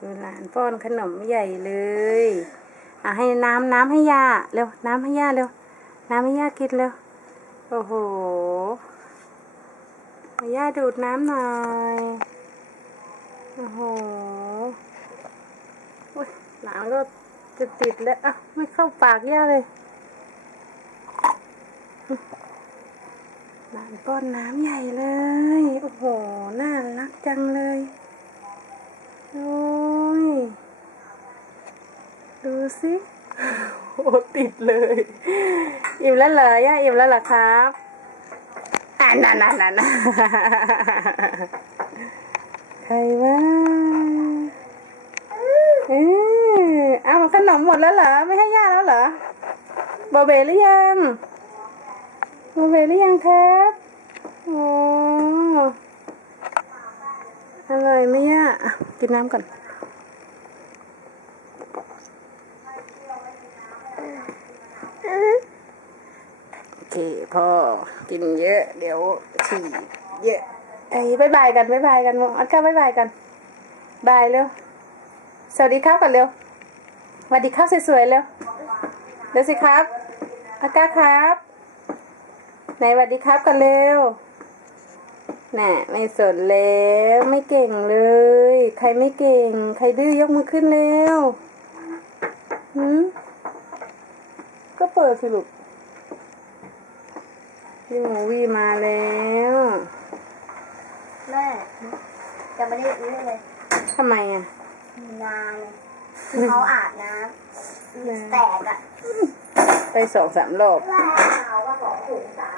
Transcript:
ดูหลานป้อนขนมใหญ่เลยอะให้น้ำน้ำให้ยาเร็วน้ำให้ยาเร็วน้ำให้ยากินเร็วโอ้โหย่าดูดน้ำหน่อย โอ้โหหลานก็จะติดแล้วอะไม่เข้าปากย่าเลยหลานป้อนน้ำใหญ่เลย โอ้โห น่ารักจังเลย โอ้ย ดู สิโอ้ติดเลย อิ่มแล้วเหรอย่าอิ่มแล้วเหรอครับอ่านั่นนั่นนั่นใครวะเออเอาขนมหมดแล้วเหรอ ไม่ให้ย่าแล้วเหรอบอเบหรือยังบอเบหรือยังครับโอ้อร่อยไหมย่าอะกินน้ำก่อน โอเคพ่อกินเยอะ เดี๋ยวฉี่เยอะไอ้บายบายกันบายบายกันมอันก้าบายบายกันบายเร็วสวัสดีครับกันเร็วสวัสดีครับสวยๆเร็วเร็วสิครับอาก้าครับไหนสวัสดีครับกันเร็วน่ะไม่สนแล้วไม่เก่งเลย ใครไม่เก่ง ใครดื้อยกมือขึ้นเร็วหืม เปิดสิลูกพี่หมูวี่มาแล้วแม่จะไม่ได้รู้เลยทำไมอะมีนานเลยคือเขาอาบน้ำแตกอะไปสองสามรอบเขาว่าบอกถุงสามสิบ